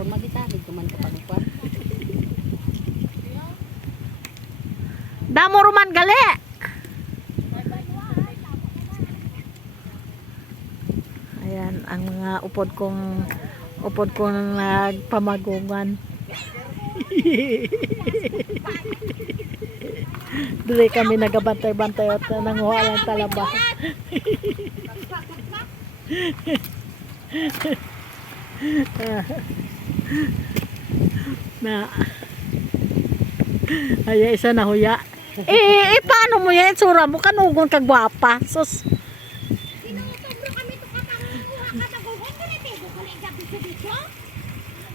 hapon magitagid ko man kapag kwan. Damo ruman gali. Ayan, ang mga upod kong upod kong nagpamagungan. Dili kami nagabantay-bantay at nanguha lang talaba. na ay isa na huya. Eh, eh, paano mo yan? Sura mo kanugon kag gwapa. Sus.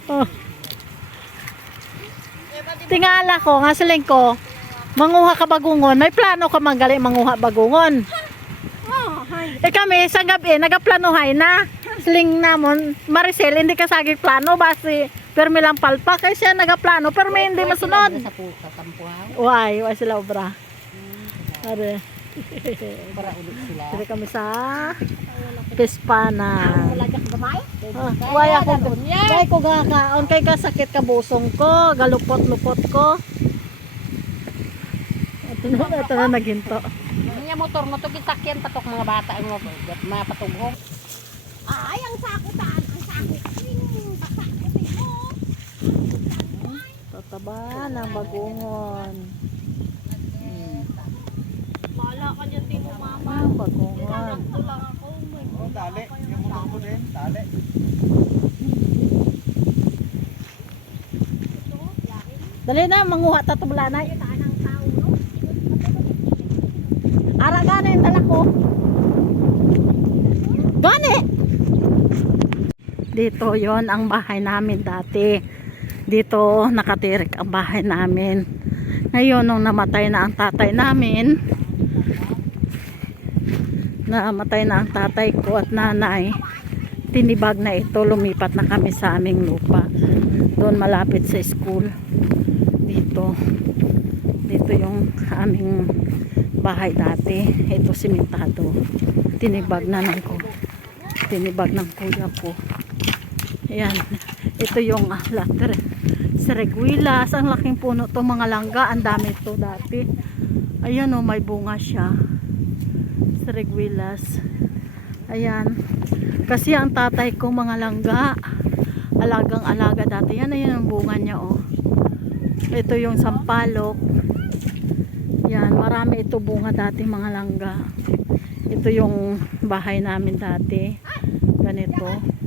Oh. Tingala ko, nga siling ko, manguha ka bagungon. May plano ka manggali manguha bagungon. Oh. Eh kami, sa gabi, nagaplanuhay na. Siling namon, Maricel, hindi ka sagig plano. Basi, permi lang palpa. Kaya siya nagaplano, pero may hindi masunod. Why? Why sila obra? Are. Para ulit sila. Dito kami sa Pispana. Lagak gamay. Ah, why ako why ko gakaon kay kasakit ka busong ko, galupot-lupot ko. Ito na, ito na naghinto. Ang motor mo to kisakyan patok mga bata ang mo. Gat mapatugho. Ay, ang sako taan, ang sako. Hmm. Tataba ng bagungon. Bala ka dyan, Tito Mama. Ang bagungon. Ako. May Oh, dali. Yung motor ko din, dali. Dali na, manguha tao, no? Ara gana yung dala ko. Gani! Dito yon ang bahay namin dati. Dito nakatirik ang bahay namin. Ngayon nung namatay na ang tatay namin, namatay na ang tatay ko at nanay, tinibag na ito, lumipat na kami sa aming lupa. Doon malapit sa school. Dito. Dito yung aming bahay dati. Ito simentado. Tinibag na ng ko. Tinibag ng kuya ko. Ayan. Ito yung uh, latter. Sereguilas. Ang laking puno to mga langga. Ang dami to dati. Ayan o, may bunga siya. Sereguilas. Ayan. Kasi ang tatay ko mga langga. Alagang alaga dati. Yan ayan ang bunga niya o. Ito yung sampalok. Yan, marami ito bunga dati mga langga. Ito yung bahay namin dati. Ganito.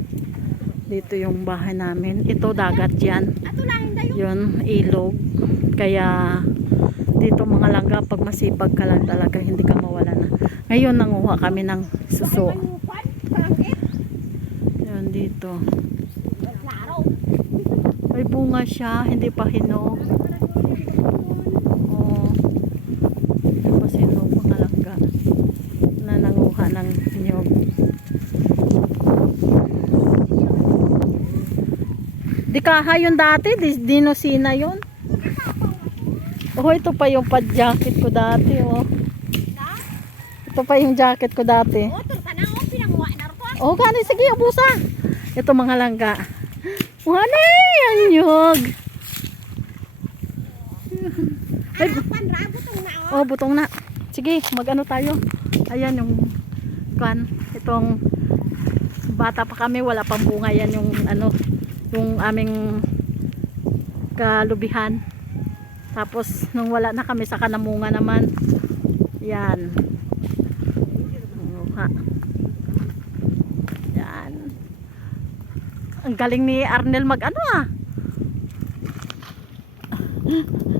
Dito yung bahay namin. Ito dagat yan. Yun, ilog. Kaya dito mga langga, pag masipag ka lang talaga, hindi ka mawala na. Ngayon, nanguha kami ng suso. Yun, dito. May bunga siya, hindi pa hinog. Oo. Hindi pa sinog mga langga. Na nanguha ng nyog. Di kaha yun dati, di, dinosina yun. Oh, ito pa yung pad-jacket ko dati, oh. Ito pa yung jacket ko dati. O, ito ka na, o, pinanguha na Oh, gani, sige, abusa. Ito mga langga. Wala ang nyog. Ay, butong na, o. oh, butong na. Sige, mag-ano tayo. Ayan yung kan, itong bata pa kami, wala pang bunga yan yung ano, yung aming kalubihan. Tapos nung wala na kami sa kanamunga naman. Yan. Manguha. Yan. Ang galing ni Arnel mag ano ah.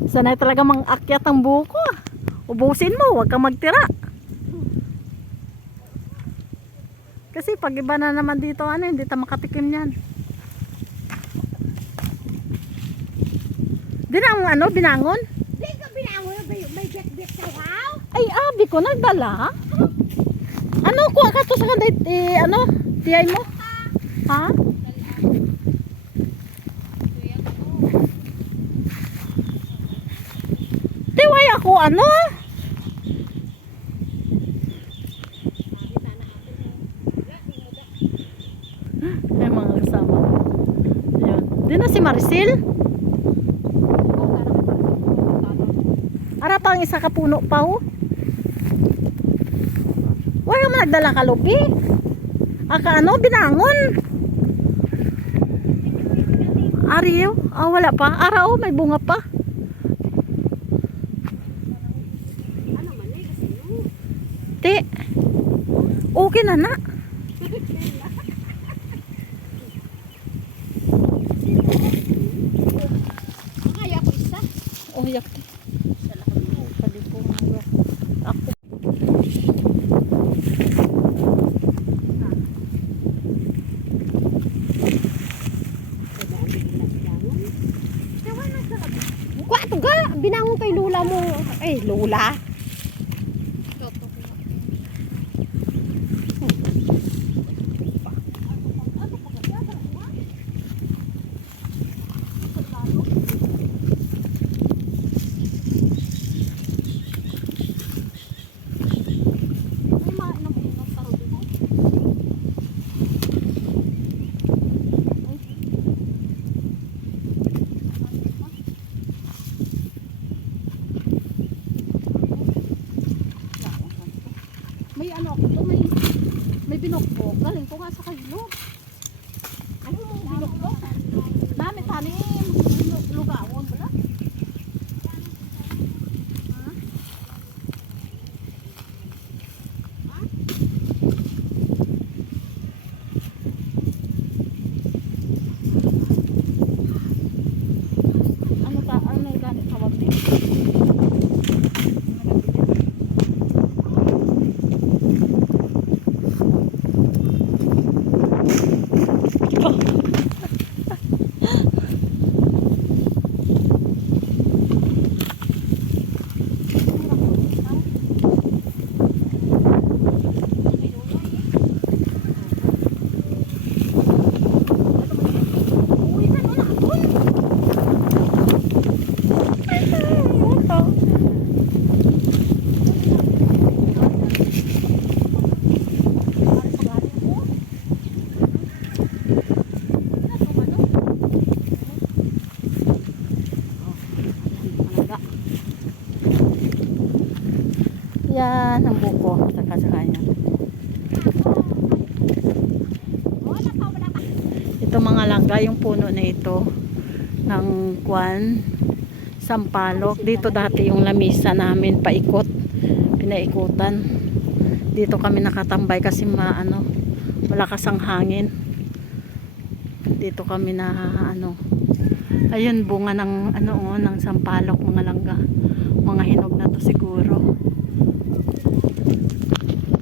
Sanay talaga mang akyat ang buko. ah. Ubusin mo, huwag kang magtira. Kasi pag iba na naman dito, ano, hindi ta makatikim yan. Di na ang ano, binangon? Di ka binangoy, may, may jet-jet ka, wow. Ay, abi ko, nagdala. Ano, kuha ka to sa kanday, eh, ano, tiyay mo? Ha? Tiway ako, ano? May mga kasama. Yun. Di na si Maricel? Ara pa ang isa ka puno pa ho. Wala mo nagdala ka lupi. Aka ano, binangon. Ariyo? Ah, wala pa. Ara oh, may bunga pa. Te. Okay na na. Kaya ko isa. Oh, yak. Pwede po mga Ako. Kwa to ga, binangon kay lula mo. Eh, lula. May ano ako to, may may binokbok. Galing ko nga sa kaylo. Ano mo binokbok? Nami tanim. Lu- Lugawon bala. Ano ta ano yung ganit tawag nito? Yan ang buko. Saka sa kanya. Ito mga langga, yung puno na ito ng kwan, sampalok. Dito dati yung lamisa namin paikot, pinaikutan. Dito kami nakatambay kasi maano, malakas ang hangin. Dito kami na ano, ayun bunga ng ano oh, ng sampalok mga langga. Mga hinog na to siguro.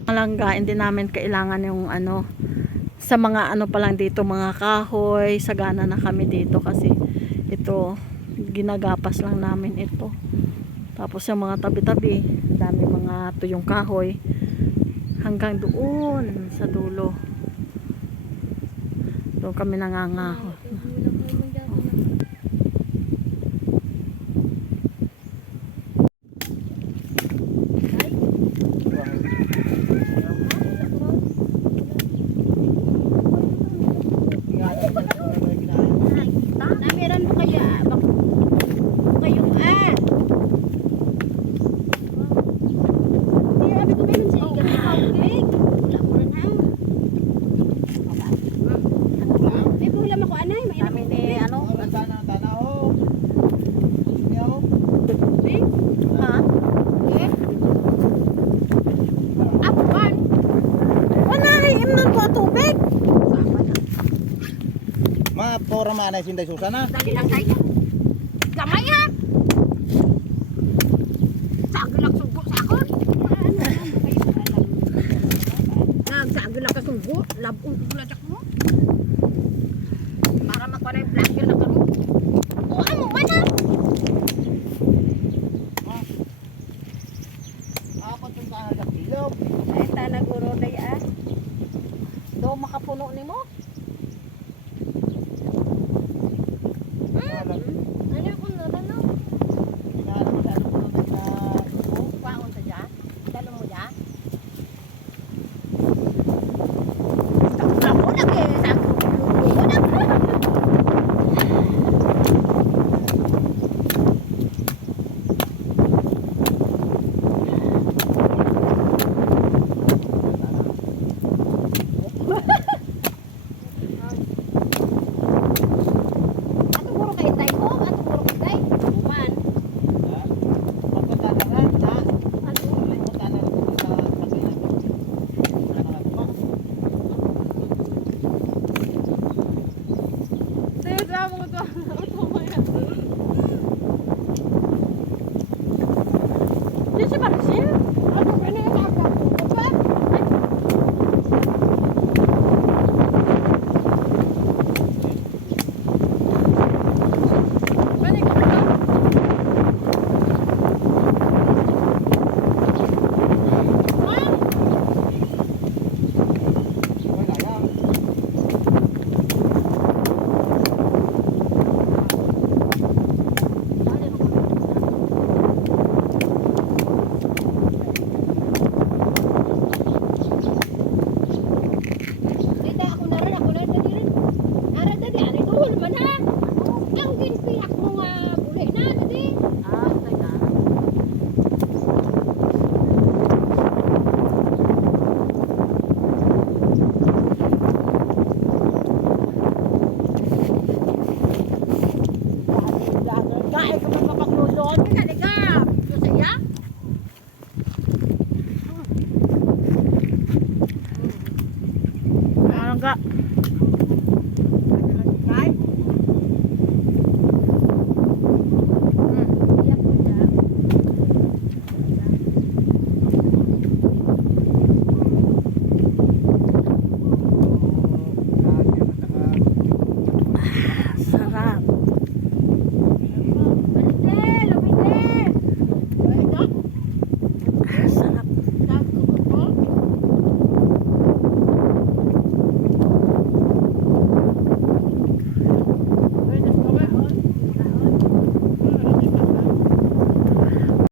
Mga langga, hindi namin kailangan yung ano, sa mga ano pa lang dito mga kahoy sagana na kami dito kasi ito ginagapas lang namin ito. Tapos yung mga tabi-tabi dami mga tuyong kahoy. Hanggang doon sa dulo. Doon kami nangangaho Namiran mo kaya, bak kayong ah. Hindi, abi ko meron sa ikan na tubig. Wala ko rin hang. May bulam ako anay, may Kami ni ano? Ang tana, tana ho. Niyo. ha? Apuan. wala imnon po tubig Pora mana sinday Susana. Dali lang tayo. Gamay ha. Sagol lang sugo sa ako. Nagsagol lang ka sugo. Labong kulajak mo. Para makuha na yung black yun na karo. O amo ha. Apat yung tana sa ilog. Ay tanaguro day ah. do makapuno ni mo Sama mo to. Ito mo yan. Yan si Marcel. Ano ba na yung aga? Aba?